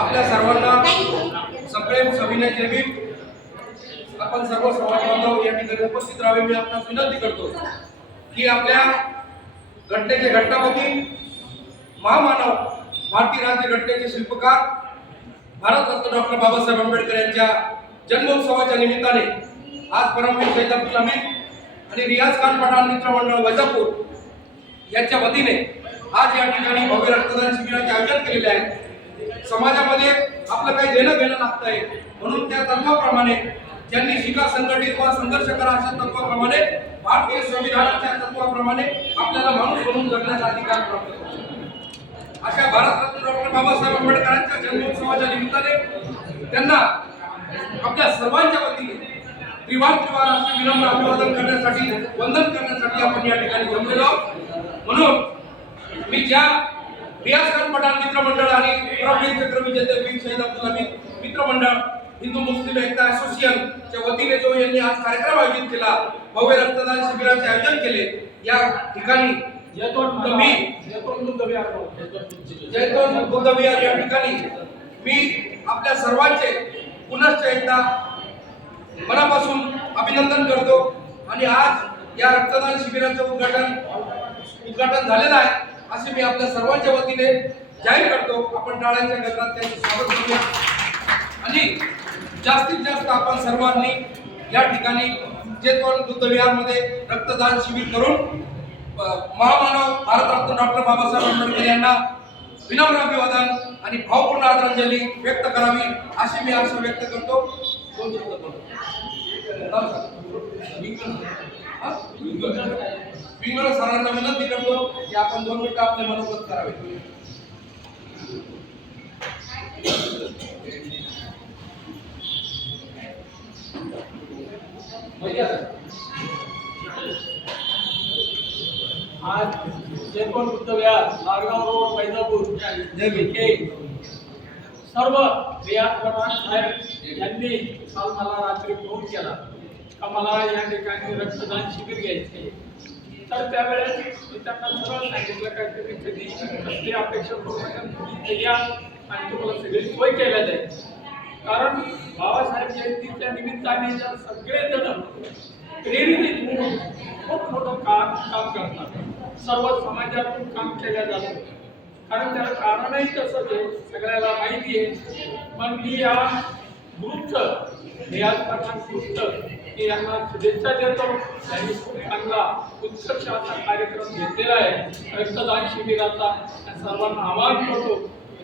आपल्या सर्वांना सगळे सविनय जेवी आपण सर्व समाज बांधव या ठिकाणी उपस्थित राहावे मी आपणास विनंती करतो की आपल्या घटनेचे घटनापती महामानव भारतीय राज्य घटनेचे शिल्पकार भारतरत्न डॉक्टर बाबासाहेब आंबेडकर यांच्या जन्मोत्सवाच्या निमित्ताने आज परमवीर सैदाब आणि रियाज खान पठाण मित्रमंडळ वैजापूर यांच्या वतीने आज या ठिकाणी भव्य रक्तदान शिबिराचे आयोजन केलेले आहे समाजामध्ये आपलं काही देणं घेणं लागत आहे म्हणून त्या तत्वाप्रमाणे ज्यांनी शिका संघटित वा संघर्ष करा अशा तत्वाप्रमाणे भारतीय संविधानाच्या तत्वाप्रमाणे आपल्याला माणूस म्हणून जगण्याचा अधिकार प्राप्त होतो अशा भारतरत्न डॉक्टर बाबासाहेब आंबेडकरांच्या जन्मोत्सवाच्या निमित्ताने त्यांना आपल्या सर्वांच्या वतीने त्रिवार त्रिवार असे विनम्र अभिवादन करण्यासाठी वंदन करण्यासाठी आपण या ठिकाणी जमलेलो म्हणून मी ज्या रियाज खान पठाण मित्रमंडळ आणि प्रवीण चक्रविजेते वीर शहीद अब्दुल हमीद मित्रमंडळ हिंदू मुस्लिम एकता च्या वतीने जो यांनी आज कार्यक्रम आयोजित केला भव्य रक्तदान शिबिराचे आयोजन केले या ठिकाणी या ठिकाणी मी आपल्या सर्वांचे पुनश्च एकदा मनापासून अभिनंदन करतो आणि आज या रक्तदान शिबिराचं उद्घाटन उद्घाटन झालेलं आहे असे मी आपल्या सर्वांच्या वतीने जाहीर करतो आपण टाळ्यांच्या गजरात त्यांचं स्वागत करूया आणि जास्तीत जास्त आपण सर्वांनी या ठिकाणी चेतवन बुद्धविहारमध्ये रक्तदान शिबिर करून महामानव भारतरत्न डॉक्टर बाबासाहेब आंबेडकर यांना विनम्र अभिवादन आणि भावपूर्ण आदरांजली व्यक्त करावी अशी मी आशा व्यक्त करतो बिनवेळ सरांना विनंती करतो की आपण दोन मिनिटं आपले मनोगत करावे आज जयपूर बुद्धविहार नारगाव रोड वैजापूर इथे सर्व रिया प्रमाण साहेब यांनी काल मला रात्री फोन केला का मला या ठिकाणी रक्तदान शिबिर घ्यायचे तर त्यावेळेस मी त्यांना सरळ सांगितलं काय कधी अपेक्षा करू नका या आणि तुम्हाला सगळी सोय केल्या जाईल कारण बाबासाहेब जयंतीच्या निमित्ताने ज्या सगळेजण प्रेरित होऊन खूप मोठं काम काम करतात सर्व समाजातून काम केल्या जातात कारण त्याला कारणही तसंच आहे सगळ्याला माहिती आहे पण मी या ग्रुपचं हे यांना शुभेच्छा देतो त्यांनी चांगला उत्कृष्ट असा कार्यक्रम घेतलेला आहे रक्तदान शिबिराचा सर्वांना आवाहन करतो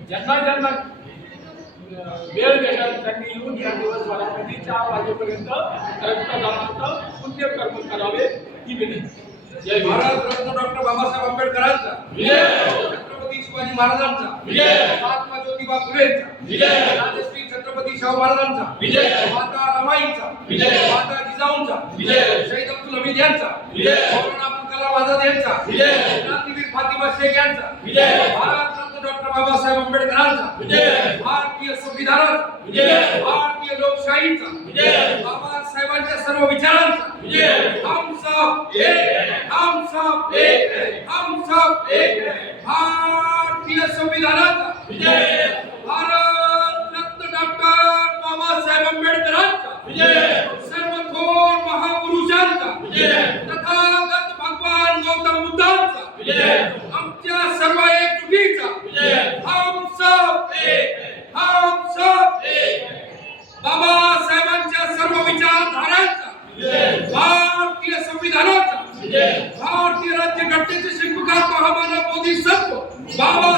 ज्यांना ज्यांना वेळ मिळाल त्यांनी येऊन या दिवस दिवसभरामध्ये चार वाजेपर्यंत रक्तदानाचं पुण्यकर्म करावे ही विनंती जय भारत रत्न डॉक्टर बाबासाहेब आंबेडकरांचा शिवाजी महाराजांचा महात्मा ज्योतिबा फुलेंचा विजय राजश्री छत्रपती शाहू महाराजांचा माता रमाईंचा माता जिजाऊंचा शहीद अब्दुल हमीद यांचा मौलाना अब्दुल कलाम आझाद यांचा विजय क्रांतीवीर फातिमा शेख यांचा विजय भारतरत्न डॉक्टर बाबासाहेब आंबेडकरांचा भारतीय संविधानाचा भारतीय लोकशाहीचा विजय बाबासाहेबांच्या सर्व विचारांचा हम सब एक हम सब एक हम सब एक भारत भारतीय संविधानाचा विजय भारत रत्न डॉक्टर बाबासाहेब आंबेडकरांचा सर्वथोर महापुरुषांचा तथागत भगवान गौतम बुद्धांचा विजय आमच्या सर्व एकजुटीचा हम सब एक हम सब एक बाबासाहेबांच्या सर्व विचारधारांचा भारतीय संविधानाचा भारतीय राज्यघटनेचे शिल्पकार महामानव बोधिसत्व बाबा